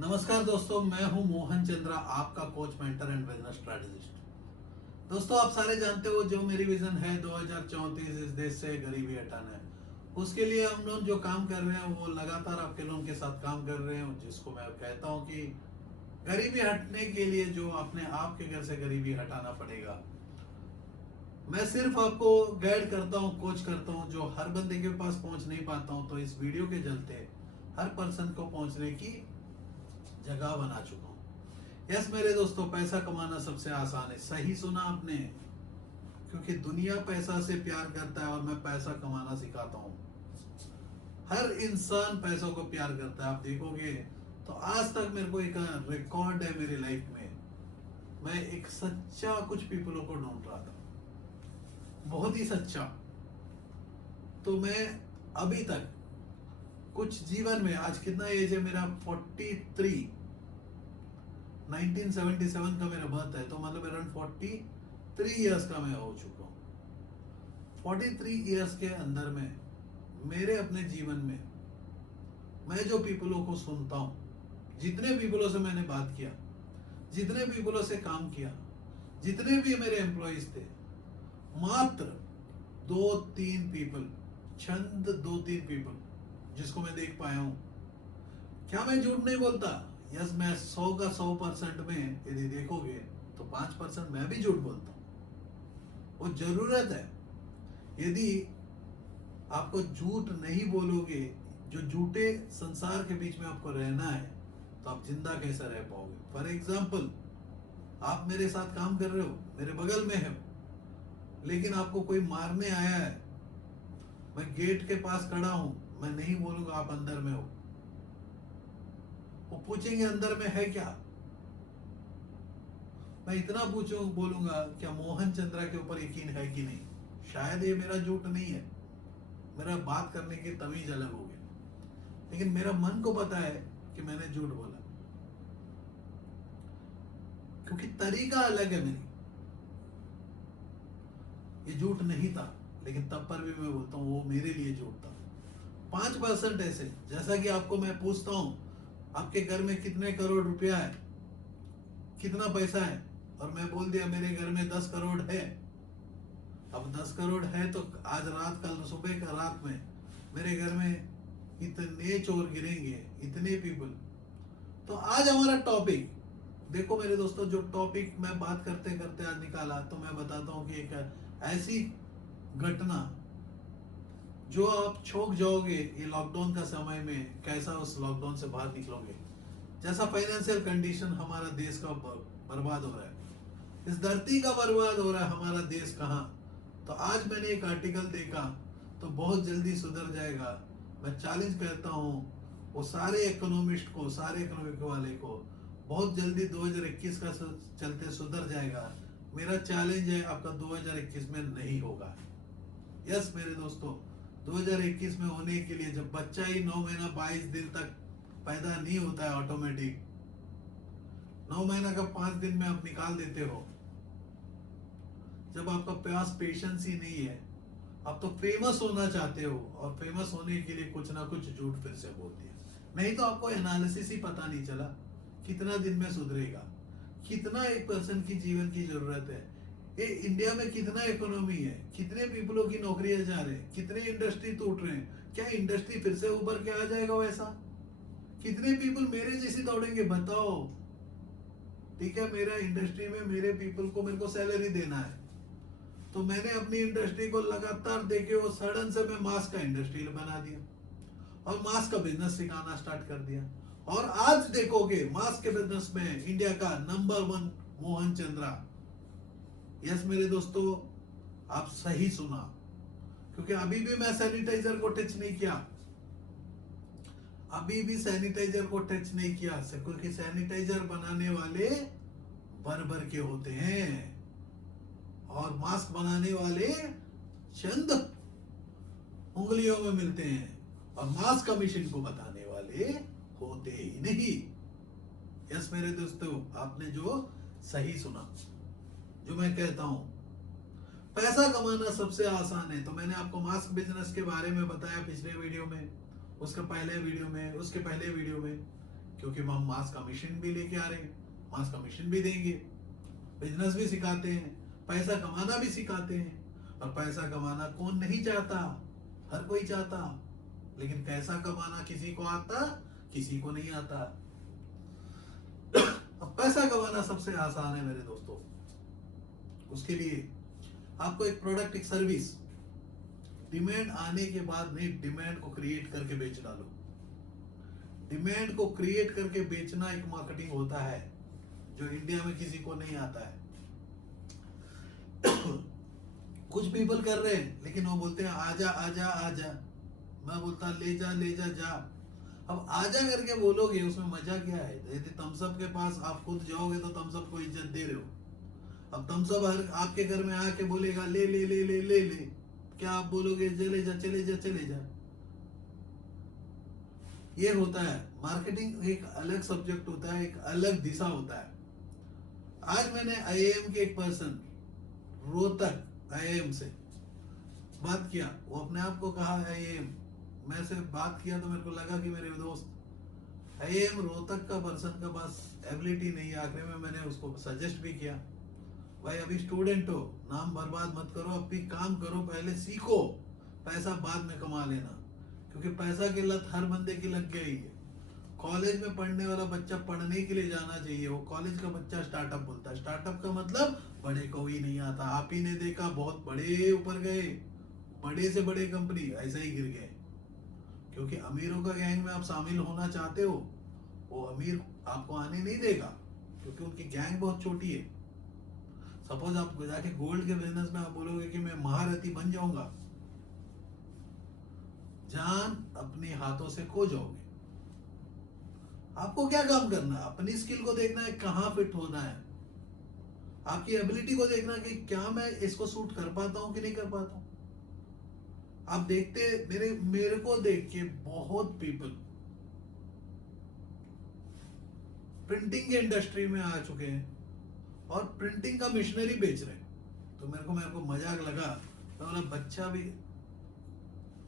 नमस्कार दोस्तों, मैं हूं मोहन चंद्रा, आपका coach, mentor and business strategist. दोस्तों, आप सारे जानते हो जो मेरी विजन है 2034 इस देश से गरीबी हटाना है। उसके लिए हम लोग जो काम कर रहे हैं वो लगातार आपके लोगों के साथ काम कर रहे हैं, जिसको मैं कहता हूं कि गरीबी हटने के लिए जो अपने आप के घर से गरीबी हटाना पड़ेगा। मैं सिर्फ आपको गाइड करता हूं, कोच करता हूं, जो हर बंदे के पास पहुंच नहीं पाता हूं, तो इस वीडियो के चलते हर पर्सन को पहुंचने की जगह बना चुका हूं। यस मेरे दोस्तों, पैसा कमाना सबसे आसान है। सही सुना आपने, क्योंकि दुनिया पैसा से प्यार करता है और मैं पैसा कमाना सिखाता हूं। हर इंसान पैसों को प्यार करता है। आप देखोगे तो आज तक मेरे को एक रिकॉर्ड है मेरी लाइफ में। मैं एक सच्चा कुछ पीपलों को ढूंढ रहा था, बहुत ही सच्चा। तो मैं अभी तक कुछ जीवन में, आज कितना एज है मेरा, 43। 1977 का मेरा बर्थ है, तो मतलब अराउंड 43 ईयर्स का मैं हो चुका हूँ। 43 ईयर्स के अंदर में मेरे अपने जीवन में मैं जो पीपलों को सुनता हूँ, जितने पीपलों से मैंने बात किया, जितने पीपलों से काम किया, जितने भी मेरे एम्प्लॉइज थे, मात्र 2-3 पीपल, चंद 2-3 पीपल जिसको मैं देख पाया हूँ। क्या मैं झूठ नहीं बोलता? यस, मैं 100 का 100% में यदि देखोगे तो 5% मैं भी झूठ बोलता हूँ। वो जरूरत है। यदि आपको झूठ नहीं बोलोगे, जो झूठे संसार के बीच में आपको रहना है, तो आप जिंदा कैसे रह पाओगे? फॉर एग्जाम्पल, आप मेरे साथ काम कर रहे हो, मेरे बगल में है, लेकिन आपको कोई मारने आया है, मैं गेट के पास खड़ा हूं, मैं नहीं बोलूंगा आप अंदर में हो। वो पूछेंगे अंदर में है क्या? मैं इतना बोलूंगा, क्या मोहन चंद्रा के ऊपर यकीन है कि नहीं? शायद ये मेरा झूठ नहीं है, मेरा बात करने की तमीज अलग हो गई, लेकिन मेरा मन को पता है कि मैंने झूठ बोला, क्योंकि तरीका अलग है मेरी। ये झूठ नहीं था, लेकिन तब पर भी मैं बोलता हूँ वो मेरे लिए झूठ था। 5% ऐसे, जैसा कि आपको मैं पूछता हूँ, आपके घर में कितने करोड़ रुपया है, कितना पैसा है, और मैं बोल दिया मेरे घर में 10 करोड़ है। अब 10 करोड़ है तो आज रात, कल सुबह का रात में मेरे घर में इतने चोर गिरेंगे, इतने पीपल। तो आज हमारा टॉपिक देखो मेरे दोस्तों, जो टॉपिक मैं बात करते करते आज निकाला, तो मैं बताता हूँ कि एक ऐसी घटना जो आप चौंक जाओगे ये लॉकडाउन का समय में, कैसा उस लॉकडाउन से बाहर निकलोगे। जैसा फाइनेंशियल कंडीशन हमारा देश का बर्बाद हो रहा है, इस धरती का बर्बाद हो रहा है, हमारा देश कहाँ। तो आज मैंने एक आर्टिकल देखा, तो बहुत जल्दी सुधर जाएगा। मैं चैलेंज करता हूँ वो सारे इकोनॉमिस्ट को, सारे इकोनॉमिक वाले को, बहुत जल्दी 2021 का चलते सुधर जाएगा। मेरा चैलेंज है, आपका 2021 में नहीं होगा। यस मेरे दोस्तों, 2021 में होने के लिए, जब बच्चा ही 9 महीना 22 दिन तक पैदा नहीं होता है ऑटोमेटिक, 9 महीना का 5 दिन में आप निकाल देते हो, जब आपका पास पेशेंस ही नहीं है, आप तो फेमस होना चाहते हो, और फेमस होने के लिए कुछ ना कुछ झूठ फिर से बोल दिया। नहीं तो आपको एनालिसिस ही पता नहीं चला कितना दिन में सुधरेगा, कितना एक पर्सन की जीवन की जरूरत है। ये इंडिया में कितना इकोनॉमी है, कितने पीपलों की नौकरियां जा रहे हैं, कितने इंडस्ट्री टूट रहे हैं, क्या इंडस्ट्री फिर से उभर के आ जाएगा वैसा? कितने पीपल मेरे जैसे दौड़ेंगे बताओ? ठीक है, मेरा इंडस्ट्री में मेरे पीपल को मेरे को सैलरी देना है, तो मैंने अपनी इंडस्ट्री को लगातार देखे, वो सडन से मैं मास्क का इंडस्ट्री बना दिया और मास्क का बिजनेस सिखाना स्टार्ट कर दिया। और आज देखोगे मास्क के बिजनेस में इंडिया का नंबर 1 मोहन चंद्रा। यस मेरे दोस्तों, आप सही सुना, क्योंकि अभी भी मैं सैनिटाइजर को टच नहीं किया, अभी भी सैनिटाइजर को टच नहीं किया, क्योंकि सैनिटाइजर बनाने वाले भर भर के होते हैं, और मास्क बनाने वाले चंद उंगलियों में मिलते हैं, और मास्क का मिशन को बताने वाले होते ही नहीं। यस मेरे दोस्तों, आपने जो सही सुना, जो मैं कहता हूं, पैसा कमाना सबसे आसान है। तो मैंने आपको मास्क बिजनेस के बारे में बताया पिछले वीडियो में, उसके पहले वीडियो में, उसके पहले वीडियो में, क्योंकि हम मास कमीशन भी लेके आ रहे हैं, मास कमीशन भी देंगे, बिजनेस भी सिखाते हैं, पैसा कमाना भी सिखाते हैं। और पैसा कमाना कौन नहीं चाहता, हर कोई चाहता, लेकिन कैसा कमाना किसी को आता, किसी को नहीं आता। अब पैसा कमाना सबसे आसान है मेरे दोस्तों। उसके लिए आपको एक प्रोडक्ट, एक सर्विस, डिमांड आने के बाद नहीं, डिमांड को क्रिएट करके बेच डालो। डिमांड को क्रिएट करके बेचना एक मार्केटिंग होता है जो इंडिया में किसी को नहीं आता है। कुछ पीपल कर रहे हैं, लेकिन वो बोलते हैं आजा आजा आजा। मैं बोलता ले जा ले जा जा। अब आजा करके बोलोगे, उसमें मजा क्या है? यदि थम्सअप के पास आप खुद जाओगे तो थम्सअप को इज्जत दे रहे हो। अब थम्सअप आपके घर में आके बोलेगा ले ले ले ले ले ले, क्या आप बोलोगे चले जा चले जा चले जा? ये होता है मार्केटिंग, एक अलग सब्जेक्ट होता है, एक अलग दिशा होता है। आज मैंने आईआईएम के एक पर्सन, रोहतक आईआईएम से बात किया। वो अपने आप को कहा आईआईएम, मैं से बात किया तो मेरे को लगा कि मेरे दोस्त आईआईएम रोहतक का पर्सन का पास एबिलिटी नहीं है। आखिर में मैंने उसको सजेस्ट भी किया, भाई अभी स्टूडेंट हो, नाम बर्बाद मत करो, अभी काम करो, पहले सीखो, पैसा बाद में कमा लेना। क्योंकि पैसा की लत हर बंदे की लग गई है। कॉलेज में पढ़ने वाला बच्चा पढ़ने के लिए जाना चाहिए, वो कॉलेज का बच्चा स्टार्टअप बोलता है। स्टार्टअप का मतलब बड़े को ही नहीं आता। आप ही ने देखा, बहुत बड़े ऊपर गए, बड़े से बड़े कंपनी ऐसे ही गिर गए। क्योंकि अमीरों का गैंग में आप शामिल होना चाहते हो, वो अमीर आपको आने नहीं देगा, क्योंकि उनकी गैंग बहुत छोटी है। सपोज आप जाके गोल्ड के बिजनेस में आप बोलोगे कि मैं महारथी बन जाऊंगा, जान अपने हाथों से खो जाओगे। आपको क्या काम करना है? अपनी स्किल को देखना है, कहां फिट होना है, आपकी एबिलिटी को देखना है कि क्या मैं इसको सूट कर पाता हूं कि नहीं कर पाता हूं। आप देखते, मेरे को देख के बहुत पीपल प्रिंटिंग के इंडस्ट्री में आ चुके हैं और प्रिंटिंग का मशीनरी बेच रहे हैं। तो मेरे को मजाक लगा, तो बोला बच्चा भी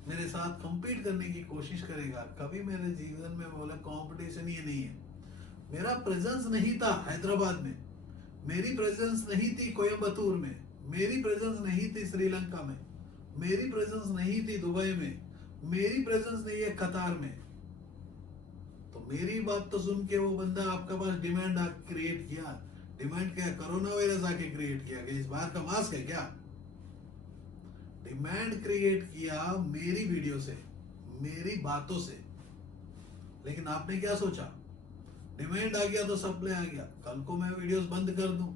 मेरे साथ compete करने की कोशिश करेगा। कभी मेरे जीवन में बोला कंपटीशन ही नहीं है। मेरा प्रेजेंस नहीं था हैदराबाद में, मेरी प्रेजेंस नहीं थी कोयम्बतूर में, मेरी प्रेजेंस नहीं थी श्रीलंका में, मेरी प्रेजेंस नहीं थी दुबई में, मेरी प्रेजेंस नहीं है कतार में। तो मेरी बात तो सुन के वो बंदा आपके पास डिमांड क्रिएट किया। डिमांड क्या? कोरोना वायरस आके क्रिएट किया कि इस बार का मास्क है क्या? डिमांड क्रिएट किया मेरी वीडियो से, मेरी बातों से। लेकिन आपने क्या सोचा? डिमांड आ गया तो सप्लाई आ गया। कल को मैं वीडियोस बंद कर दूं,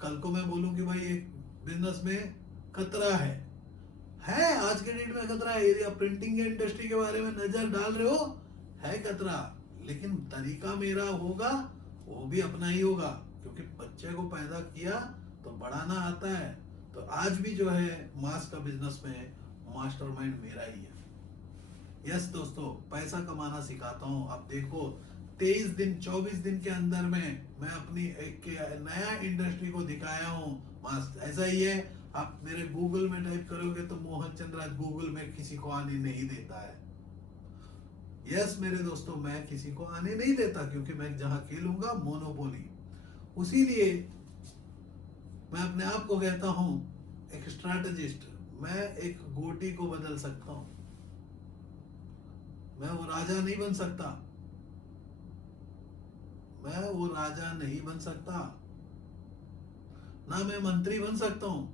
कल को मैं बोलूं कि भाई एक बिजनेस में खतरा है आज के डेट में खतरा है। यदि आप प्रिंटिंग के इंडस्ट्री के बारे में नजर डाल रहे हो, है खतरा, लेकिन तरीका मेरा होगा, वो भी अपना ही होगा। क्योंकि बच्चे को पैदा किया तो बढ़ाना आता है। तो आज भी जो है मास का बिजनेस में मास्टरमाइंड मेरा ही है। यस दोस्तों, पैसा कमाना सिखाता हूं। आप देखो 23 दिन 24 दिन के अंदर में मैं अपनी एक नया इंडस्ट्री को दिखाया हूं। मास ऐसा ही है, आप मेरे गूगल में टाइप करोगे तो मोहन चंद्राज गूगल में किसी को आने नहीं देता है। यस मेरे दोस्तों, मैं किसी को आने नहीं देता, क्योंकि मैं जहां खेलूंगा मोनोपोली। उसीलिए मैं अपने आप को कहता हूं एक स्ट्रैटेजिस्ट। मैं एक गोटी को बदल सकता हूं, मैं वो राजा नहीं बन सकता, मैं वो राजा नहीं बन सकता, ना मैं मंत्री बन सकता हूं।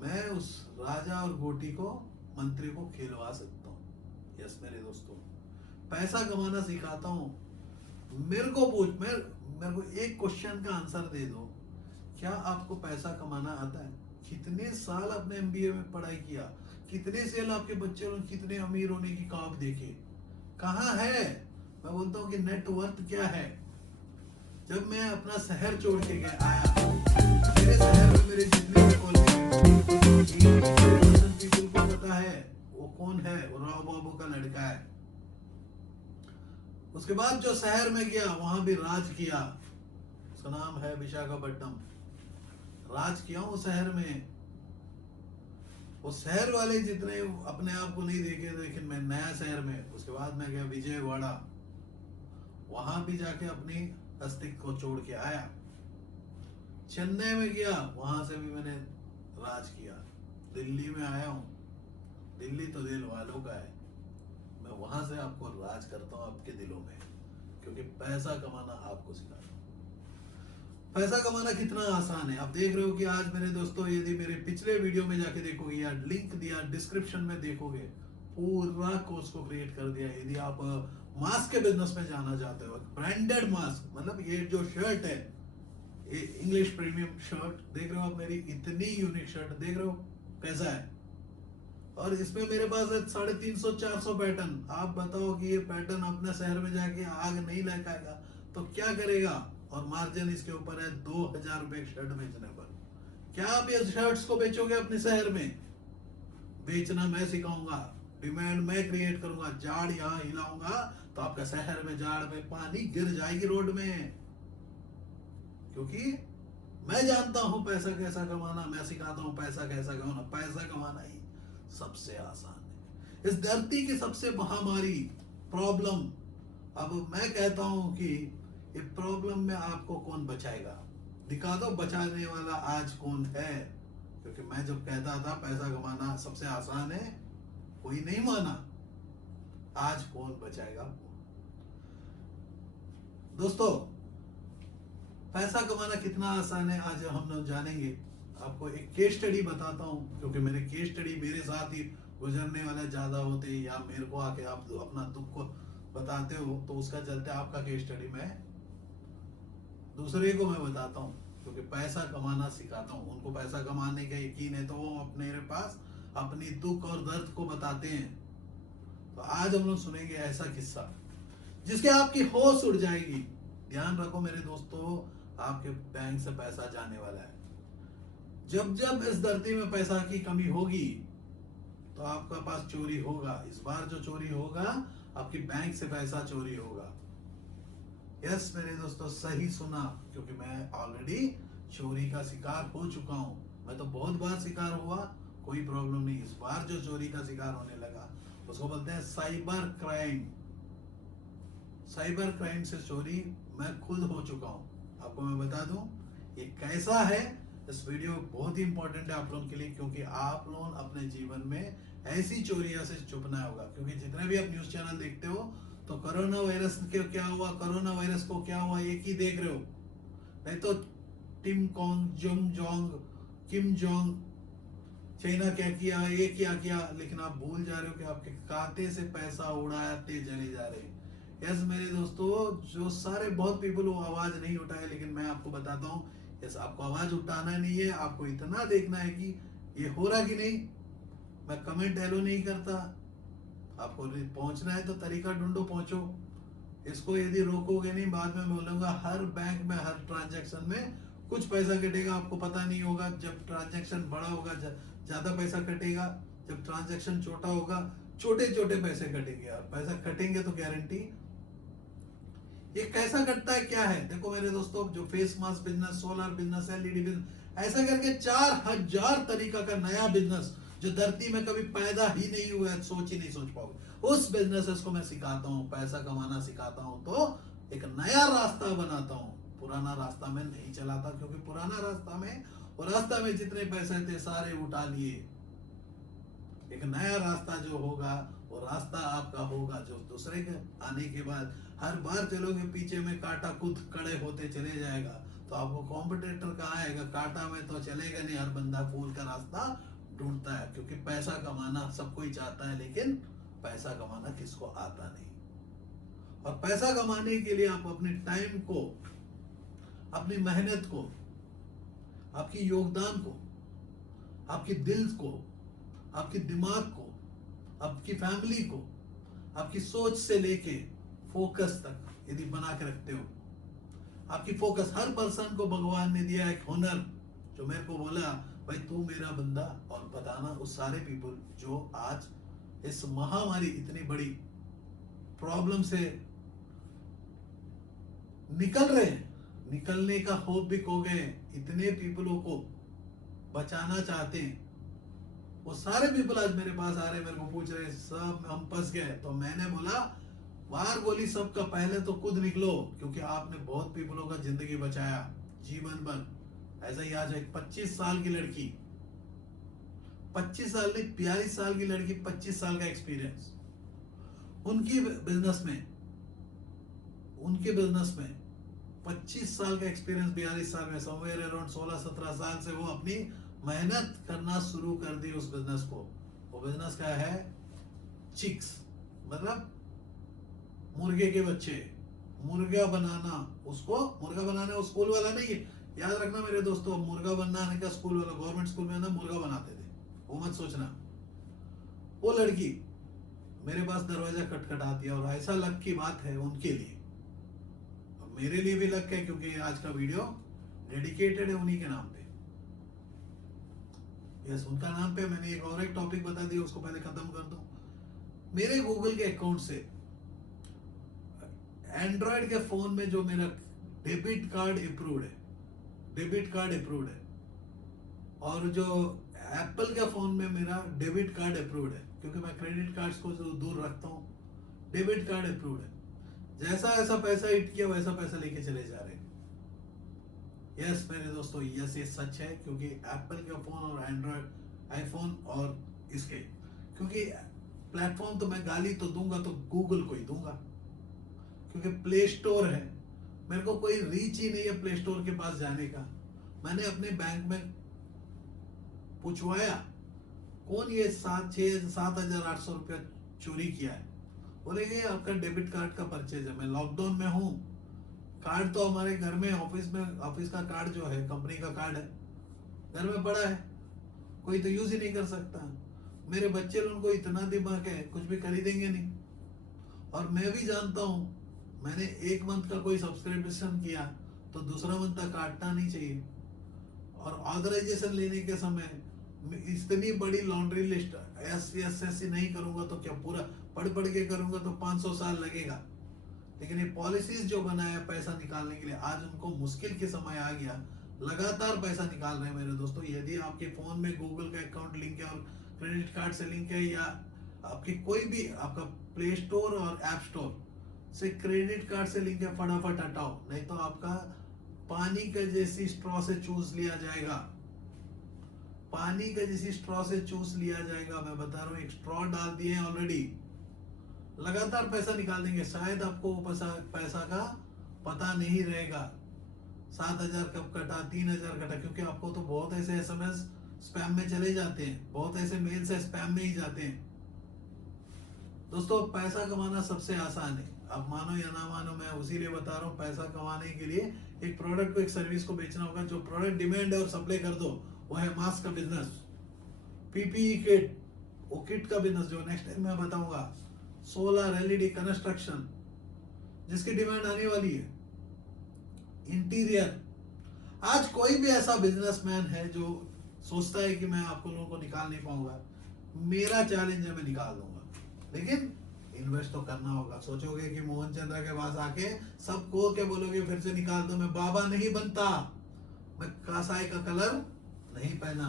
मैं उस राजा और गोटी को, मंत्री को खिलवा सकता हूं। यस मेरे दोस्तों, पैसा कमाना सिखाता हूं। मेरे को एक क्वेश्चन का आंसर दे दो, क्या आपको पैसा कमाना आता है? कितने साल आपने एमबीए में पढ़ाई किया? कितने साल आपके बच्चे लोग कितने अमीर होने की ख्वाब देखे? कहाँ है? मैं बोलता हूँ कि नेटवर्थ क्या है। जब मैं अपना शहर छोड़ के गया आया, मेरे शहर में मेरे जितने भी कॉलेज पीपल को पता है वो कौन है, वो राव बाबू का लड़का है। उसके बाद जो शहर में गया वहां भी राज किया, उसका नाम है विशाखापट्टनम। राज किया हूं शहर में। वो शहर वाले जितने अपने आप को नहीं देखे, लेकिन मैं नया शहर में, उसके बाद मैं गया विजयवाड़ा। वहां भी जाके अपनी अस्तित्व को छोड़ के आया। चेन्नई में गया, वहां से भी मैंने राज किया। दिल्ली में आया हूँ, दिल्ली तो दिल वालों का है, मैं वहां से आपको राज करता हूँ आपके दिलों में, क्योंकि पैसा कमाना आपको सिखाता हूँ। पैसा कमाना कितना आसान है। आप देख रहे हो कि आज मेरे दोस्तों, यदि मेरे पिछले वीडियो में जाके देखोगे या लिंक दिया डिस्क्रिप्शन में देखोगे, पूरा कोर्स को क्रिएट कर दिया। यदि आप मास्क के बिजनेस में जाना चाहते हो, ब्रांडेड मास्क, मतलब ये जो शर्ट है, ये इंग्लिश प्रीमियम शर्ट देख रहे हो आप, मेरी इतनी यूनिक शर्ट देख रहे हो कैसा है, और इसमें मेरे पास है 350-400 पैटर्न। आप बताओ कि ये पैटर्न अपने शहर में जाके आग नहीं लगाएगा तो क्या करेगा, और मार्जिन इसके ऊपर है 2000 रुपए शर्ट बेचने पर। क्या आप ये शर्ट्स को बेचोगे अपने शहर में? बेचना मैं सिखाऊंगा, डिमांड मैं क्रिएट करूंगा, जाड़ यहाँ हिलाऊंगा तो आपका शहर में जाड़ में पानी गिर जाएगी रोड में, क्योंकि मैं जानता हूं पैसा कैसा कमाना, मैं सिखाता हूं पैसा कैसा कमाना। पैसा कमाना ही सबसे आसान है। इस धरती की सबसे महामारी प्रॉब्लम, अब मैं कहता हूं कि ये प्रॉब्लम में आपको कौन बचाएगा? दिखा दो बचाने वाला आज कौन है, क्योंकि मैं जब कहता था पैसा कमाना सबसे आसान है, कोई नहीं माना। आज कौन बचाएगा आपको? दोस्तों, पैसा कमाना कितना आसान है आज हम लोग जानेंगे। आपको एक केस स्टडी बताता हूं, क्योंकि मेरे केस स्टडी मेरे साथ ही गुजरने वाले ज्यादा होते हैं, या मेरे को आके आप अपना दुख को बताते हो तो उसका चलते आपका केस स्टडी मैं दूसरे को मैं बताता हूं, क्योंकि पैसा कमाना सिखाता हूं। उनको पैसा कमाने का यकीन है तो वो अपने पास अपनी दुख और दर्द को बताते हैं। तो आज हम लोग सुनेंगे ऐसा किस्सा जिसके आपकी होश उड़ जाएगी। ध्यान रखो मेरे दोस्तों, आपके बैंक से पैसा जाने वाला है। जब जब इस धरती में पैसा की कमी होगी तो आपका पास चोरी होगा। इस बार जो चोरी होगा, आपकी बैंक से पैसा चोरी होगा। यस मेरे दोस्तों, सही सुना, क्योंकि मैं ऑलरेडी चोरी का शिकार हो चुका हूं। मैं तो बहुत बार शिकार हुआ, कोई प्रॉब्लम नहीं। इस बार जो चोरी का शिकार होने लगा उसको बोलते हैं साइबर क्राइम। साइबर क्राइम से चोरी मैं खुद हो चुका हूं। आपको मैं बता दूं ये कैसा है। इस वीडियो बहुत ही इंपॉर्टेंट है आप लोगों के लिए, क्योंकि आप लोग अपने जीवन में ऐसी चोरियों से छुपना होगा। क्योंकि जितने भी आप न्यूज चैनल देखते हो तो कोरोना वायरस के क्या हुआ, कोरोना वायरस को क्या हुआ, एक ही देख रहे हो। नहीं तो किम जोंग चाइना क्या किया, ये क्या किया, लेकिन आप भूल जा रहे हो कि आपके खाते से पैसा उड़ाते चले जा रहे हैं। यस मेरे दोस्तों, जो सारे बहुत पीपल वो आवाज नहीं उठाए, लेकिन मैं आपको बताता हूँ, यस आपको आवाज उठाना नहीं है, आपको इतना देखना है कि ये हो रहा कि नहीं। मैं कमेंट एलो नहीं करता, आपको पहुंचना है तो तरीका ढूंढो, पहुंचो। इसको यदि रोकोगे नहीं, बाद में बोलूंगा हर बैंक में हर ट्रांजैक्शन में कुछ पैसा कटेगा, आपको पता नहीं होगा। जब ट्रांजैक्शन बड़ा होगा ज्यादा पैसा कटेगा, जब ट्रांजैक्शन छोटा होगा छोटे छोटे पैसे कटेंगे। और पैसा कटेंगे तो गारंटी। ये कैसा कटता है, क्या है? देखो मेरे दोस्तों, जो face mask business, solar business, LED business, ऐसा करके 4000 तरीका का नया बिजनेस जो धरती में कभी पैदा ही नहीं हुआ है, सोच ही नहीं सोच पाओगे। उस बिजनेस को मैं सिखाता हूँ, पैसा कमाना सिखाता हूँ, तो एक नया रास्ता बनाता हूँ। पुराना रास्ता में नहीं चलाता, क्योंकि पुराना रास्ता में और रास्ता में जितने पैसे थे सारे उठा लिए। एक नया रास्ता जो होगा वो रास्ता आपका होगा, जो दूसरे के आने के बाद हर बार चलोगे पीछे में कांटा खुद खड़े होते चले जाएगा, तो आपको कॉम्पिटिटर कहाँ आएगा? कांटा में तो चलेगा नहीं। हर बंदा फूल का रास्ता ढूंढता है, क्योंकि पैसा कमाना सब कोई चाहता है, लेकिन पैसा कमाना किसको आता नहीं। और पैसा कमाने के लिए आप अपने टाइम को, अपनी मेहनत को, आपकी योगदान को, आपके दिल को, आपके दिमाग को, आपकी फैमिली को, आपकी सोच से लेके फोकस तक यदि बना के रखते हो, आपकी फोकस, हर पर्सन को भगवान ने दिया एक हुनर, जो मेरे को बोला भाई तू मेरा बंदा, और बताना उस सारे पीपल जो आज इस महामारी इतनी बड़ी प्रॉब्लम से निकल रहे हैं, निकलने का होप भी खो गए, इतने पीपलों को बचाना चाहते हैं, वो सारे पीपल आज मेरे पास आ रहे, मेरे को पूछ रहे सब हम फंस गए। तो मैंने बोला बाहर गोली सबका, पहले तो खुद निकलो, क्योंकि आपने बहुत पीपलों का जिंदगी बचाया जीवन भर। ऐसा ही आज एक 25 साल की लड़की, 25 साल नहीं 42 साल की लड़की, 25 साल का एक्सपीरियंस उनकी बिजनेस में 25 साल का एक्सपीरियंस 42 साल में, समवेयर अराउंड 16-17 साल से वो अपनी मेहनत करना शुरू कर दी उस बिजनेस को। वो बिजनेस का है चिक्स, मतलब मुर्गे के बच्चे, मुर्गा बनाना। उसको मुर्गा बनाने वो स्कूल वाला नहीं है, याद रखना मेरे दोस्तों, मुर्गा बनाने का स्कूल वाला, गवर्नमेंट स्कूल में ना मुर्गा बनाते थे, वो मत सोचना। वो लड़की मेरे पास दरवाजा खटखटाती है, और ऐसा लक की बात है उनके लिए, मेरे लिए भी लक है, क्योंकि आज का वीडियो डेडिकेटेड है उन्हीं के नाम पे। यस, उनका नाम पे मैंने एक टॉपिक बता दिया, उसको पहले खत्म कर दूं। मेरे गूगल के अकाउंट से एंड्रॉयड के फोन में जो मेरा डेबिट कार्ड अप्रूव्ड है, और जो एप्पल के फोन में मेरा डेबिट कार्ड अप्रूव्ड है, क्योंकि मैं क्रेडिट कार्ड्स को जो दूर रखता हूँ, डेबिट कार्ड अप्रूव्ड है। जैसा ऐसा पैसा हिट किया वैसा पैसा लेके चले जा रहे हैं। यस मेरे दोस्तों, यस ये सच है, क्योंकि एप्पल के फोन और एंड्रॉयड आईफोन और इसके, क्योंकि प्लेटफॉर्म तो मैं गाली तो दूंगा तो गूगल को ही दूंगा, क्योंकि प्ले स्टोर है, मेरे को कोई रीच ही नहीं है प्ले स्टोर के पास जाने का। मैंने अपने बैंक में पूछवाया, कौन ये 7,800 रुपया चोरी किया है, बोलेंगे आपका डेबिट कार्ड का परचेज है। मैं लॉकडाउन में हूँ, कार्ड तो हमारे घर में, ऑफिस का कार्ड जो है, कंपनी का कार्ड है, घर में पड़ा है, कोई तो यूज ही नहीं कर सकता। मेरे बच्चे लोगों को इतना दिमाग है, कुछ भी खरीदेंगे नहीं। और मैं भी जानता हूँ, मैंने एक मंथ का कोई सब्सक्रिप्शन किया तो दूसरा मंथ तक काटना नहीं चाहिए। और ऑथराइजेशन लेने के समय इतनी बड़ी लॉन्ड्री लिस्ट SSC नहीं करूंगा तो क्या, पूरा पढ़ के करूंगा तो 500 साल लगेगा। लेकिन ये पॉलिसीज जो बनाया पैसा निकालने के लिए, आज उनको मुश्किल के समय आ गया, लगातार पैसा निकाल रहे हैं मेरे दोस्तों। यदि आपके फोन में गूगल का अकाउंट लिंक है और क्रेडिट कार्ड से लिंक है, या आपकी कोई भी आपका प्ले स्टोर और ऐप स्टोर से क्रेडिट कार्ड से लिंक है, फटाफट हटाओ, नहीं तो आपका पानी का जैसी स्ट्रॉ से चूस लिया जाएगा। पानी का जैसी स्ट्रॉ से चूस लिया जाएगा, मैं बता रहा हूँ। एक स्ट्रॉ डाल दिए ऑलरेडी, लगातार पैसा निकाल देंगे, शायद आपको पैसा का पता नहीं रहेगा। 7,000 कब कटा, 3,000 कटा, क्योंकि आपको तो बहुत ऐसे SMS स्पैम में चले जाते हैं, बहुत ऐसे मेल से स्पैम में ही जाते हैं। दोस्तों पैसा कमाना सबसे आसान है, आप मानो या ना मानो, मैं उसी लिए बता रहा हूँ। पैसा कमाने के लिए एक प्रोडक्ट को, एक सर्विस को बेचना होगा। जो प्रोडक्ट डिमांड है और सप्लाई कर दो, वो है मास्क का बिजनेस, PPE किट, वो किट का बिजनेस जो नेक्स्ट टाइम मैं बताऊंगा। सोलर LED कंस्ट्रक्शन जिसकी डिमांड आने वाली है, इंटीरियर। आज कोई भी ऐसा बिजनेसमैन है जो सोचता है कि मैं आपको लोगों को निकाल नहीं पाऊंगा, मेरा चैलेंज है, मैं निकाल दूंगा। लेकिन इन्वेस्ट तो करना होगा। सोचोगे कि मोहन चंद्र के पास आके सबको क्या बोलोगे, फिर से निकाल दो, मैं बाबा नहीं बनता, मैं कासाई का कलर नहीं पहना,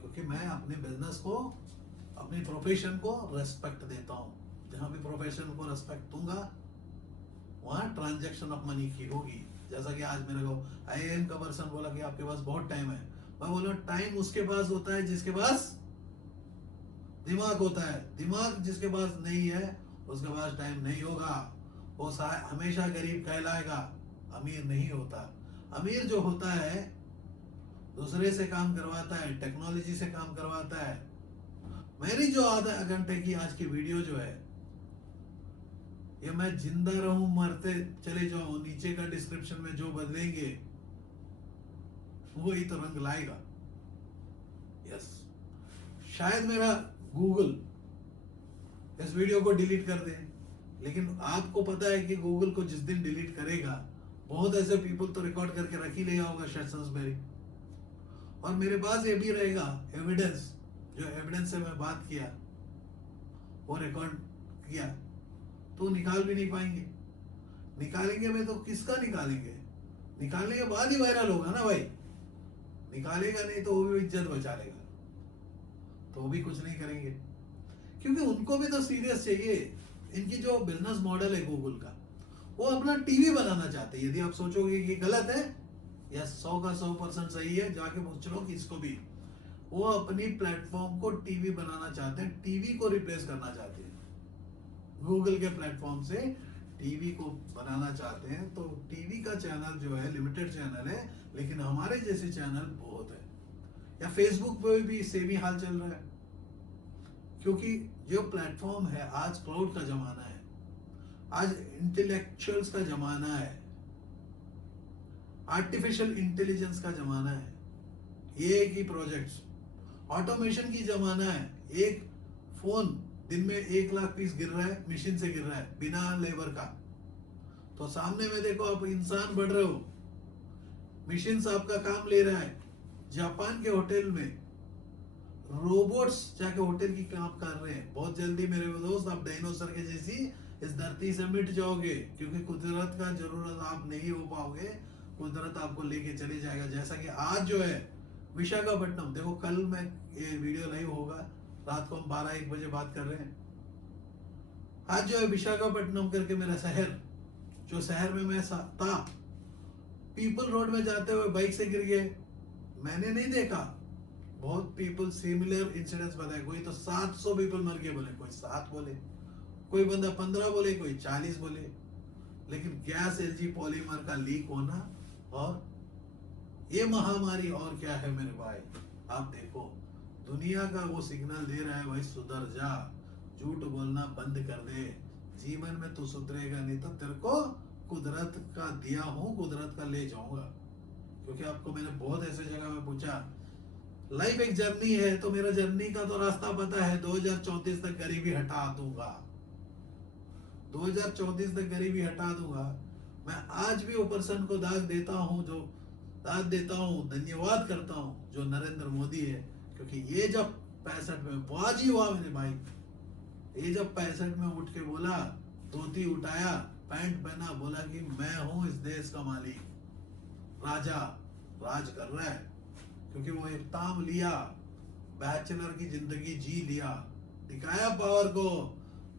क्योंकि मैं अपने बिजनेस को, अपने प्रोफेशन को रेस्पेक्ट देता हूँ। जहां भी प्रोफेशन को रेस्पेक्ट दूंगा, वहां ट्रांजैक्शन ऑफ मनी की होगी। जैसा कि आज मेरे को IIM का पर्सन बोला कि आपके पास बहुत टाइम है, मैं बोला टाइम उसके पास होता है जिसके पास दिमाग होता है। दिमाग जिसके पास नहीं है उसके पास टाइम नहीं होगा, वो हमेशा गरीब कहलाएगा, अमीर नहीं होता। अमीर जो होता है दूसरे से काम करवाता है, टेक्नोलॉजी से काम करवाता है। मेरी जो आधा घंटे की आज की वीडियो जो है, ये मैं जिंदा रहूं मरते चले जाऊं, नीचे का डिस्क्रिप्शन में जो बदलेंगे वही तो रंग लाएगा। यस, शायद मेरा गूगल इस वीडियो को डिलीट कर दे, लेकिन आपको पता है कि गूगल को जिस दिन डिलीट करेगा, बहुत ऐसे पीपल तो रिकॉर्ड करके रख ही लिया होगा सेशंसबेरी, और मेरे पास ये भी रहेगा एविडेंस, जो एविडेंस से मैं बात किया वो रिकॉर्ड किया, तो निकाल भी नहीं पाएंगे। निकालेंगे में तो किसका निकालेंगे, निकालने के बाद ही वायरल होगा ना भाई, निकालेगा नहीं तो वो भी इज्जत बचा लेगा, तो वो भी कुछ नहीं करेंगे, क्योंकि उनको भी तो सीरियस चाहिए। इनकी जो बिजनेस मॉडल है गूगल का, वो अपना टीवी बनाना चाहते हैं। यदि आप सोचोगे कि गलत है या 100 का 100% सही है, जाके पूछ लो किसको भी, वो अपनी प्लेटफॉर्म को टीवी बनाना चाहते हैं, टीवी को रिप्लेस करना चाहते हैं। गूगल के प्लेटफॉर्म से टीवी को बनाना चाहते हैं। तो टीवी का चैनल जो है लिमिटेड चैनल है, लेकिन हमारे जैसे चैनल बहुत है। या फेसबुक पे भी सेम ही हाल चल रहा है, क्योंकि जो प्लेटफॉर्म है, आज क्लाउड का जमाना है, आज इंटेलेक्चुअल्स का जमाना है, आर्टिफिशियल इंटेलिजेंस का जमाना है, ये की प्रोजेक्ट्स, ऑटोमेशन की जमाना है। एक फोन दिन में 1 लाख पीस गिर रहा है, मशीन से गिर रहा है बिना लेबर का। तो सामने में देखो, आप इंसान बढ़ रहे हो, मशीन आपका काम ले रहा है। जापान के होटल में रोबोट्स जाके होटल की काम कर रहे हैं। बहुत जल्दी मेरे दोस्त आप डायनासोर के जैसी इस धरती से मिट जाओगे, क्योंकि कुदरत का जरूरत आप नहीं हो पाओगे, कुदरत आपको लेके चले जाएगा। जैसा कि आज जो है विशाखापट्टनम, देखो कल मैं ये वीडियो लाइव होगा, रात को हम 12-1 बजे बात कर रहे हैं। आज जो है विशाखापट्टनम करके मेरा शहर, जो शहर में मैं था, पीपल रोड में जाते हुए बाइक से गिर गए। मैंने नहीं देखा, बहुत पीपल सिमिलर इंसिडेंट्स बताए। कोई तो 700 पीपल मर गए बोले, कोई 7 बोले, कोई बंदा 15 बोले, कोई 40 बोले। लेकिन गैस एलजी पॉलीमर का लीक होना और ये महामारी, और क्या है मेरे भाई। आप देखो, दुनिया का वो सिग्नल दे रहा है, भाई सुधर जा, झूठ बोलना बंद कर दे, जीवन में तू सुधरेगा नहीं तो तेरे को कुदरत का दिया हूं, कुदरत का ले जाऊंगा। क्योंकि आपको मैंने बहुत ऐसे जगह में पूछा, लाइफ एक जर्नी है, तो मेरा जर्नी का तो रास्ता पता है। 2034 तक गरीबी हटा दूंगा, 2034 तक गरीबी हटा दूंगा। मैं आज भी वो पर्सन को दाद देता हूं, जो दाद देता हूं, धन्यवाद करता हूं, जो नरेंद्र मोदी है। क्योंकि ये जब 65 में बाजी हुआ मेरे भाई, ये जब 65 में उठ के बोला, धोती उठाया, पैंट पहना, बोला कि मैं हूं इस देश का मालिक, राजा, राज कर रहा है। क्योंकि वो इक़्ताम लिया, बैचलर की जिंदगी जी लिया, दिखाया पावर को।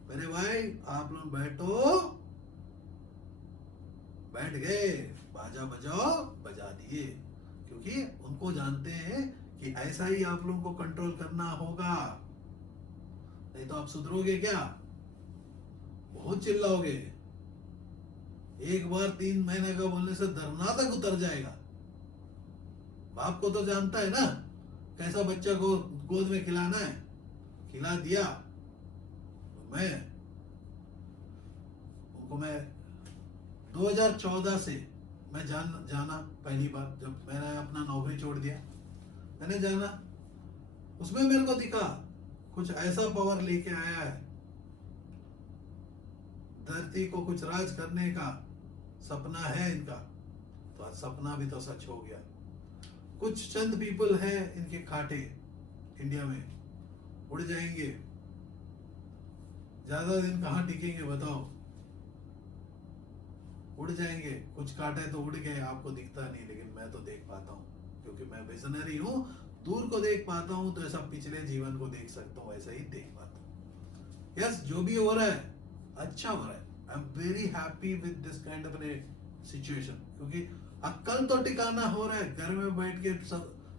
मेरे भाई आप लोग बैठो, बैठ गए, बाजा बजाओ, बजा दिए। क्योंकि उनको जानते हैं कि ऐसा ही आप लोगों को कंट्रोल करना होगा, नहीं तो आप सुधरोगे क्या? बहुत चिल्लाओगे। एक बार 3 महीने का बोलने से धरना तक उतर जाएगा। बाप को तो जानता है ना कैसा बच्चा को गोद में खिलाना है, खिला दिया। तो मैं 2014 से मैं जाना पहली बार जब मैंने अपना नौकरी छोड़ दिया, मैंने जाना, उसमें मेरे को दिखा कुछ ऐसा पावर लेके आया है, धरती को कुछ राज करने का सपना है इनका। तो आज सपना भी तो सच हो गया। कुछ चंद पीपल हैं, इनके कांटे इंडिया में उड़ जाएंगे, ज्यादा दिन कहां टिकेंगे बताओ? उड़ जाएंगे। कुछ कांटे तो उड़ गए, आपको दिखता नहीं, लेकिन मैं तो देख पाता हूँ, क्योंकि मैं विजनरी हूँ, दूर को देख पाता हूँ। तो ऐसा पिछले जीवन को देख सकता हूँ, ऐसा ही देख पाता हूँ। यस, जो भी हो रहा है अच्छा हो रहा है। I am very happy with this kind of A situation, क्योंकि अक्ल तो टिकाना हो रहा है। घर में बैठ के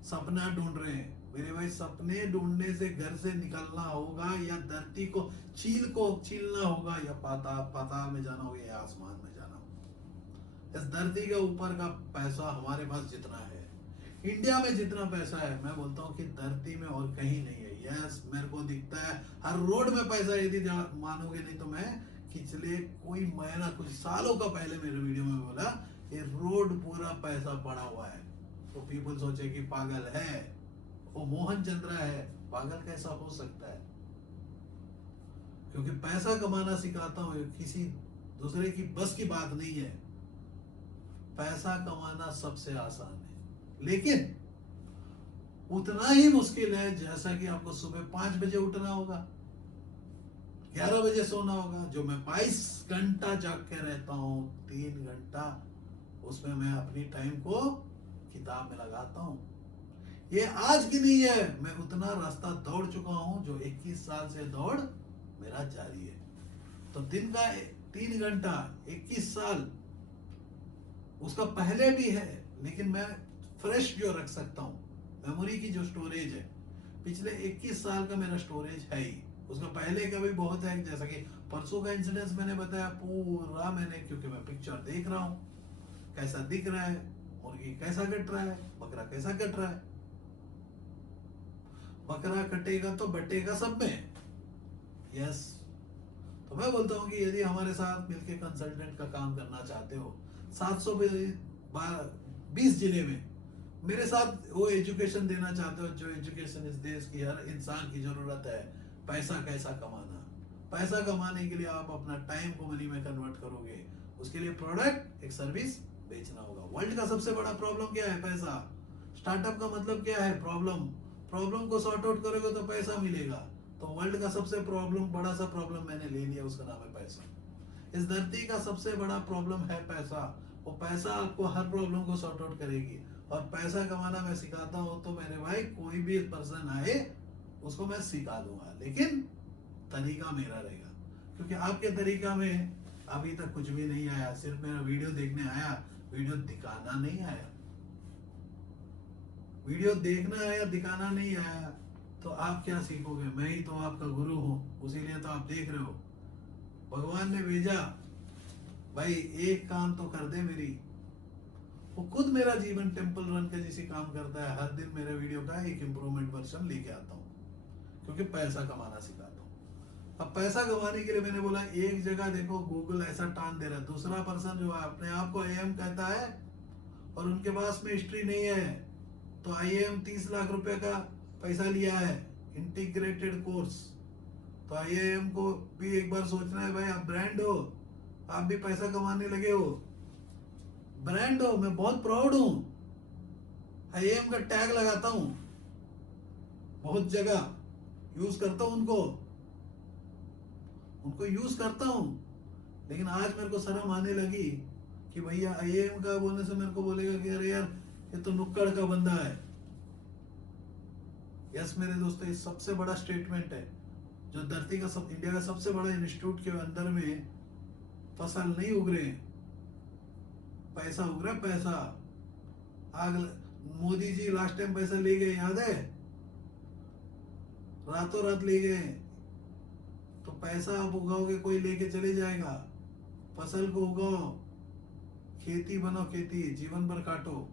सपना ढूंढ रहे हैं मेरे भाई। सपने ढूंढने से घर से निकलना होगा, या धरती को छीलना होगा, या पाताल में जाना होगा, या आसमान में जाना होगा। इस धरती के ऊपर का पैसा हमारे पास जितना है, इंडिया में जितना पैसा है, मैं बोलता हूँ कि धरती में और कहीं नहीं है। यस, मेरे को दिखता है हर रोड में पैसा। यदि मानोगे नहीं तो मैं पिछले कोई महीना, कुछ सालों का पहले मेरे वीडियो में बोला, ये रोड पूरा पैसा पड़ा हुआ है। तो पीपल सोचे कि पागल है, वो मोहन चंद्रा है, पागल कैसा हो सकता है? क्योंकि पैसा कमाना सिखाता हूं, किसी दूसरे की बस की बात नहीं है। पैसा कमाना सबसे आसान है, लेकिन उतना ही मुश्किल है जैसा कि आपको सुबह 5 बजे उठना होगा, 11 बजे सोना होगा। जो मैं 22 घंटा जाग के रहता हूँ, 3 घंटा उसमें मैं अपनी टाइम को किताब में लगाता हूँ। ये आज की नहीं है, मैं उतना रास्ता दौड़ चुका हूँ जो 21 साल से दौड़ मेरा जारी है। तो दिन का 3 घंटा 21 साल उसका पहले भी है, लेकिन मैं फ्रेश जो रख सकता हूँ, मेमोरी की जो स्टोरेज है पिछले 21 साल का मेरा स्टोरेज है ही। उसका पहले का भी बहुत है, जैसा कि परसों का इंसिडेंस मैंने बताया पूरा मैंने, क्योंकि मैं पिक्चर देख रहा हूँ कैसा दिख रहा है, मुर्गी कैसा कट रहा है, बकरा कैसा कट रहा है। बकरा कटेगा तो बटेगा सब में। यस। तो मैं बोलता हूँ कि यदि हमारे साथ मिलके कंसल्टेंट का काम करना चाहते हो 720 जिले में मेरे साथ वो एजुकेशन देना चाहते हो जो एजुकेशन इस देश की हर इंसान की जरूरत है, पैसा कैसा कमाना। पैसा कमाने के लिए आप अपना टाइम को मनी में कन्वर्ट करोगे, उसके लिए प्रोडक्ट एक सर्विस बेचना होगा। वर्ल्ड का सबसे बड़ा प्रॉब्लम क्या है? पैसा। स्टार्टअप का मतलब क्या है? प्रॉब्लम। प्रॉब्लम को सॉर्ट आउट करोगे तो पैसा मिलेगा। तो वर्ल्ड का सबसे बड़ा सा प्रॉब्लम मैंने ले लिया, उसका नाम है पैसा। इस धरती का सबसे बड़ा प्रॉब्लम है पैसा। वो पैसा आपको हर प्रॉब्लम को सॉर्ट आउट करेगी। और पैसा कमाना मैं सिखाता हूँ तो मेरे भाई कोई भी पर्सन आए उसको मैं सिखा दूंगा, लेकिन तरीका मेरा रहेगा, क्योंकि आपके तरीका में अभी तक कुछ भी नहीं आया। सिर्फ मेरा वीडियो देखने आया, वीडियो दिखाना नहीं आया। वीडियो देखना आया, दिखाना नहीं आया। तो आप क्या सीखोगे? मैं ही तो आपका गुरु हूं, उसीलिए तो आप देख रहे हो। भगवान ने भेजा भाई एक काम तो कर दे मेरी। वो खुद मेरा जीवन टेम्पल रन के जैसे काम करता है। हर दिन मेरे वीडियो का एक इम्प्रूवमेंट वर्जन लेके आता हूँ, क्योंकि पैसा कमाना सिखाता हूँ। अब पैसा कमाने के लिए मैंने बोला एक जगह देखो गूगल ऐसा टान दे रहा है, दूसरा पर्सन जो है अपने आप को आईएएम कहता है और उनके पास में हिस्ट्री नहीं है, तो आईएएम 30 लाख रुपए का पैसा लिया है इंटीग्रेटेड कोर्स। तो आईएएम को भी एक बार सोचना है, भाई आप ब्रांड हो, आप भी पैसा कमाने लगे हो, ब्रांड हो। मैं बहुत प्राउड हूं, आईएएम का टैग लगाता हूं, बहुत जगह यूज करता हूं उनको यूज करता हूं। लेकिन आज मेरे को शर्म आने लगी कि भैया आईएएम का बोलने से मेरे को बोलेगा कि अरे यार ये तो नुक्कड़ का बंदा है। यस मेरे दोस्तों, ये सबसे बड़ा स्टेटमेंट है। जो धरती का इंडिया का सबसे बड़ा इंस्टीट्यूट के अंदर में फसल नहीं उग रहे, पैसा उग रहा है, पैसा। आग मोदी जी लास्ट टाइम पैसा ले गए, याद है? रातों रात ले गए। तो पैसा आप उगाओगे, कोई लेके चले जाएगा। फसल को उगाओ, खेती बनाओ, खेती जीवन भर काटो।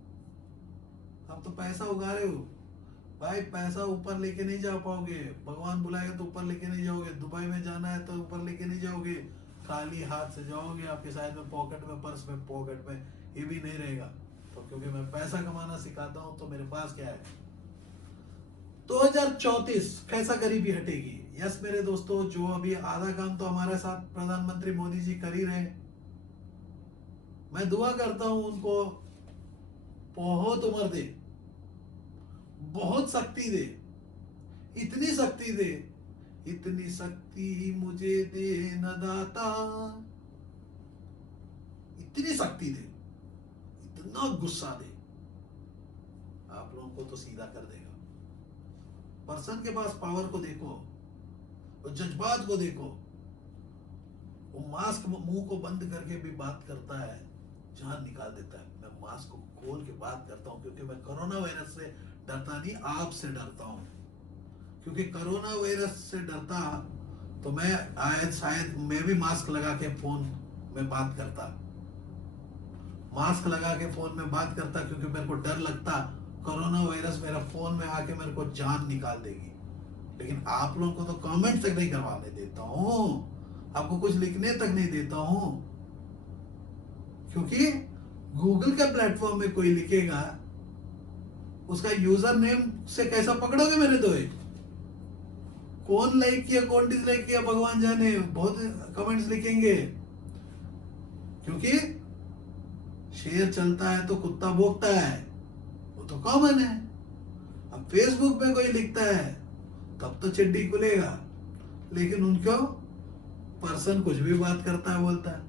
आप तो पैसा उगा रहे हो भाई, पैसा ऊपर लेके नहीं जा पाओगे। भगवान बुलाएगा तो ऊपर लेके नहीं जाओगे। दुबई में जाना है तो ऊपर लेके नहीं जाओगे, खाली हाथ से जाओगे। आपके साइड में पॉकेट में, पर्स में, पॉकेट में ये भी नहीं रहेगा। तो क्योंकि मैं पैसा कमाना सिखाता हूं तो मेरे पास क्या है, 2034 कैसा गरीबी हटेगी। यस मेरे दोस्तों, जो अभी आधा काम तो हमारे साथ प्रधानमंत्री मोदी जी कर ही रहे हैं। मैं दुआ करता हूं उनको बहुत उम्र दे, बहुत शक्ति दे, इतनी शक्ति दे, इतनी शक्ति मुझे दे न दाता, इतनी शक्ति दे, इतना गुस्सा दे, आप लोगों को तो सीधा कर देगा। पर्सन के पास पावर को देखो, और जज्बात को देखो। वो मास्क मुंह को बंद करके भी बात करता है, जान निकाल देता है। मैं मास्क को खोल के बात करता हूं, क्योंकि मैं कोरोना वायरस से डरता नहीं, आपसे डरता हूं। क्योंकि कोरोना वायरस से डरता तो मैं शायद मैं भी मास्क लगा के फोन में बात करता, मास्क लगा के फोन में बात करता, क्योंकि मेरे को डर लगता कोरोना वायरस मेरा फोन में आके मेरे को जान निकाल देगी। लेकिन आप लोगों को तो कमेंट तक नहीं करवाने देता हूं, आपको कुछ लिखने तक नहीं देता हूं, क्योंकि गूगल के प्लेटफॉर्म में कोई लिखेगा उसका यूजर नेम से कैसा पकड़ोगे मेरे दोए? कौन लाइक किया, कौन डिसलाइक किया, भगवान जाने। बहुत कमेंट्स लिखेंगे, क्योंकि शेर चलता है तो कुत्ता भौंकता है, वो तो कॉमन है। अब फेसबुक पे कोई लिखता है तब तो चिट्ठी खुलेगा, लेकिन उनको पर्सन कुछ भी बात करता है, बोलता है।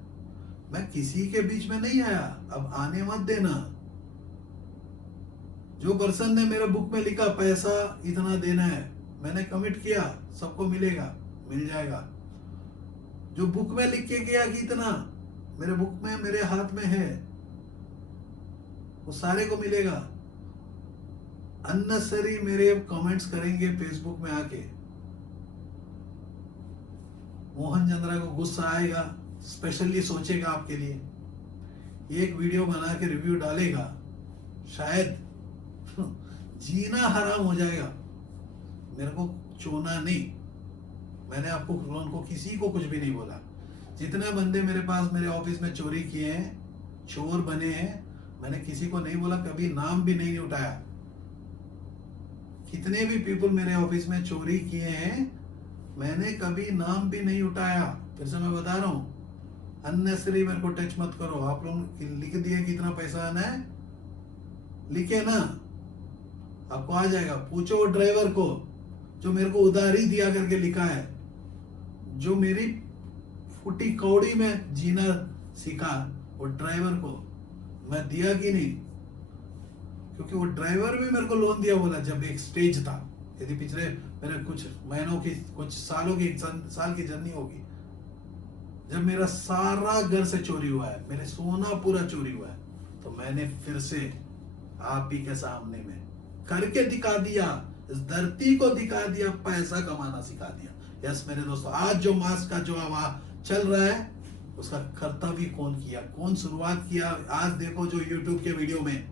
मैं किसी के बीच में नहीं आया, अब आने मत देना। जो पर्सन ने मेरे बुक में लिखा पैसा इतना देना है, मैंने कमिट किया, सबको मिलेगा, मिल जाएगा। जो बुक में लिख के गया कि इतना, मेरे बुक में मेरे हाथ में है, वो सारे को मिलेगा। अननेसेसरी मेरे कमेंट्स करेंगे फेसबुक में आके, मोहन चंद्रा को गुस्सा आएगा, स्पेशली सोचेगा आपके लिए, एक वीडियो बना के रिव्यू डालेगा, शायद जीना हराम हो जाएगा। मेरे को चोना नहीं, मैंने आपको उनको किसी को कुछ भी नहीं बोला। जितने बंदे मेरे पास मेरे ऑफिस में चोरी किए हैं, चोर बने हैं, मैंने किसी को नहीं बोला, कभी नाम भी नहीं उठाया। कितने भी पीपल मेरे ऑफिस में चोरी किए हैं, मैंने कभी नाम भी नहीं उठाया। फिर से मैं बता रहा हूं, अननेसेसरी मेरे को टच मत करो। आप लोग लिख दिए कितना पैसा आना है, लिखे ना, आपको आ जाएगा। पूछो वो ड्राइवर को जो मेरे को उधारी दिया करके लिखा है, जो मेरी फूटी कौड़ी में जीना सीखा, वो ड्राइवर को मैं दिया कि नहीं, क्योंकि वो ड्राइवर भी मेरे को लोन दिया बोला जब एक स्टेज था। यदि पिछले मेरे कुछ महीनों की, कुछ सालों की, साल की जर्नी होगी, जब मेरा सारा घर से चोरी हुआ है, मेरे सोना पूरा चोरी हुआ है, तो मैंने फिर से आप ही के सामने में करके दिखा दिया, इस धरती को दिखा दिया, पैसा कमाना सिखा दिया। यस मेरे दोस्तों, आज जो मास्क का जो आवाज चल रहा है, उसका कर्तव्य कौन किया, कौन शुरुआत किया? आज देखो, जो यूट्यूब के वीडियो में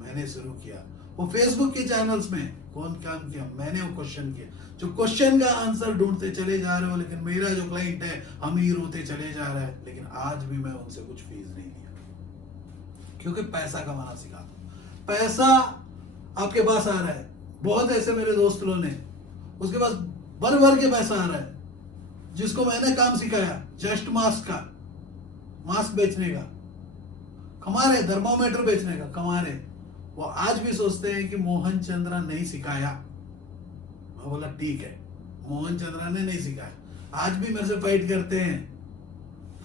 मैंने शुरू किया, वो फेसबुक के चैनल्स में कौन काम किया, मैंने वो क्वेश्चन किया। जो क्वेश्चन का आंसर ढूंढते चले जा रहे हो, लेकिन मेरा जो क्लाइंट है अमीर होते चले जा रहा है, लेकिन आज भी मैं उनसे कुछ फीस नहीं लिया, क्योंकि पैसा कमाना सिखाता हूं। पैसा आपके पास आ रहा है, बहुत ऐसे मेरे दोस्त लोग ने, उसके पास भर भर के पैसा आ रहा है, जिसको मैंने काम सिखाया जस्ट मास्क का, मास्क बेचने का, कमा रहे, थर्मोमीटर बेचने का कमा रहे। वो आज भी सोचते हैं कि मोहन चंद्रा नहीं सिखाया। मैं बोला ठीक है, मोहन चंद्रा ने नहीं सिखाया। आज भी मेरे से फाइट करते हैं।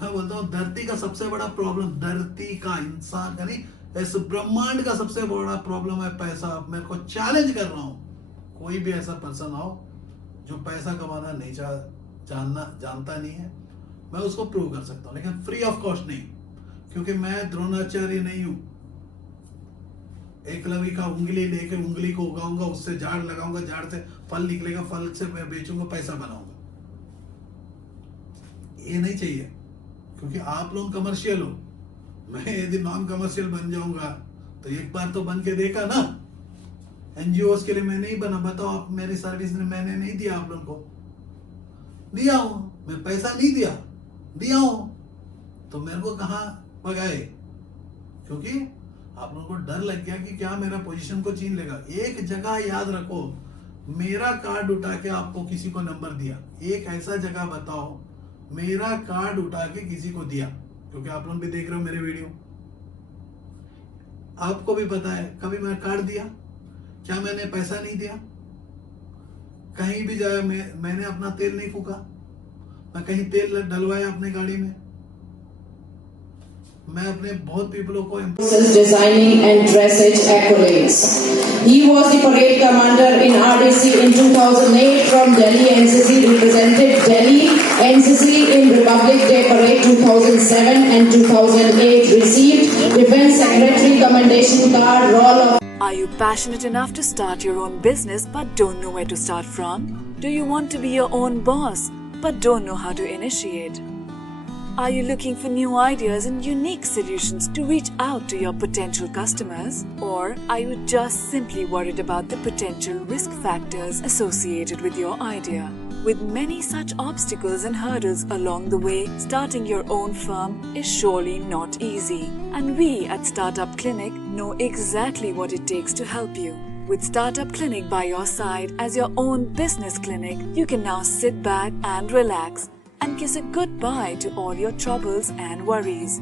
मैं बोलता हूं धरती का सबसे बड़ा प्रॉब्लम, धरती का, इंसान का नहीं, इस ब्रह्मांड का सबसे बड़ा प्रॉब्लम है पैसा। अब मेरे को चैलेंज कर रहा हूं, कोई भी ऐसा पर्सन आओ जो पैसा कमाना नहीं जानता नहीं है, मैं उसको प्रूव कर सकता हूं, लेकिन फ्री ऑफ कॉस्ट नहीं, क्योंकि मैं द्रोणाचार्य नहीं हूं। एकलवी का उंगली लेके उंगली को उगाऊंगा, उससे झाड़ लगाऊंगा, झाड़ से फल निकलेगा, फल से मैं बेचूंगा, पैसा बनाऊंगा, ये नहीं चाहिए। क्योंकि आप लोग कमर्शियल हो, मैं यदि नॉन कमर्शियल बन जाऊंगा तो एक बार तो बन के देखा ना। एनजीओ के लिए मैं नहीं बना, बताओ आप, मेरी सर्विस मैंने नहीं दिया, आप लोगों को दिया हूं, मैं पैसा नहीं दिया हूं, तो मेरे को कहां भगाए? क्योंकि आप लोगों को डर लग गया कि क्या मेरा पोजीशन को छीन लेगा। एक जगह याद रखो, मेरा कार्ड उठा के आपको किसी को नंबर दिया, एक ऐसा जगह बताओ मेरा कार्ड उठा के किसी को दिया, क्योंकि आप लोग भी देख रहे हो मेरे वीडियो, आपको भी पता है, कभी मैं कार्ड दिया? क्या मैंने पैसा नहीं दिया? कहीं भी जाए मैंने अपना तेल नहीं फूका, मैं कहीं तेल डलवाया अपने गाड़ी में, मैं अपने बहुत पीपलों को designing and dressage accolades. He was the parade commander in RDC in 2008 from Delhi NCC, represented Delhi NCC in Republic Day Parade 2007 and 2008, received Defense Secretary Commendation Card, Roll of. Are you passionate enough to start your own business but don't know where to start from? Do you want to be your own boss but don't know how to initiate? Are you looking for new ideas and unique solutions to reach out to your potential customers? Or are you just simply worried about the potential risk factors associated with your idea? With many such obstacles and hurdles along the way, starting your own firm is surely not easy. And we at Startup Clinic know exactly what it takes to help you. With Startup Clinic by your side as your own business clinic, you can now sit back and relax and kiss a goodbye to all your troubles and worries.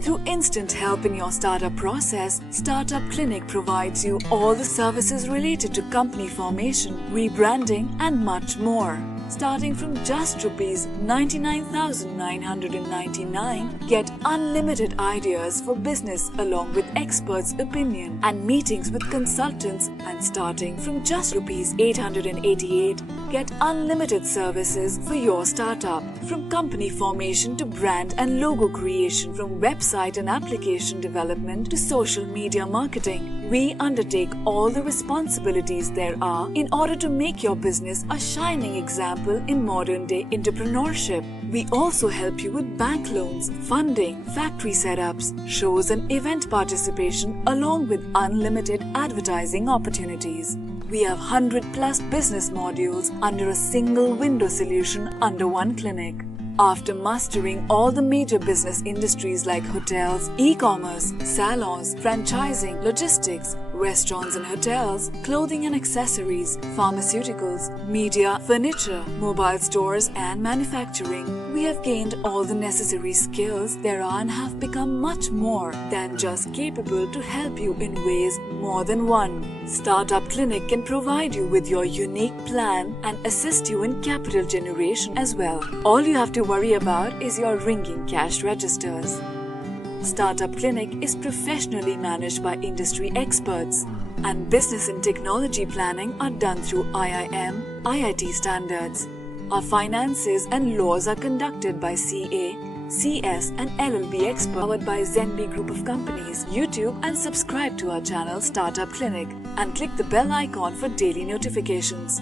Through instant help in your startup process, Startup Clinic provides you all the services related to company formation, rebranding and much more. Starting from just rupees 99,999, get unlimited ideas for business along with experts' opinion and meetings with consultants, and starting from just rupees 888, get unlimited services for your startup. From company formation to brand and logo creation, from website and application development to social media marketing, we undertake all the responsibilities there are in order to make your business a shining example in modern-day entrepreneurship. We also help you with bank loans, funding, factory setups, shows and event participation, along with unlimited advertising opportunities. We have 100+ business modules under a single window solution under one clinic. After mastering all the major business industries like hotels, e-commerce, salons, franchising, logistics, restaurants and hotels, clothing and accessories, pharmaceuticals, media, furniture, mobile stores and manufacturing, we have gained all the necessary skills there are and have become much more than just capable to help you in ways more than one. Startup Clinic can provide you with your unique plan and assist you in capital generation as well. All you have to worry about is your ringing cash registers. Startup Clinic is professionally managed by industry experts, and business and technology planning are done through IIM, IIT standards. Our finances and laws are conducted by CA, CS and LLB experts, powered by Zenbi Group of Companies. YouTube and subscribe to our channel Startup Clinic and click the bell icon for daily notifications.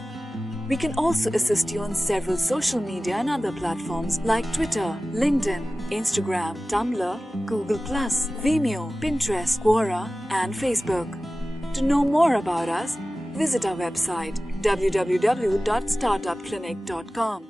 We can also assist you on several social media and other platforms like Twitter, LinkedIn, Instagram, Tumblr, Google+, Vimeo, Pinterest, Quora and Facebook. To know more about us, visit our website www.startupclinic.com.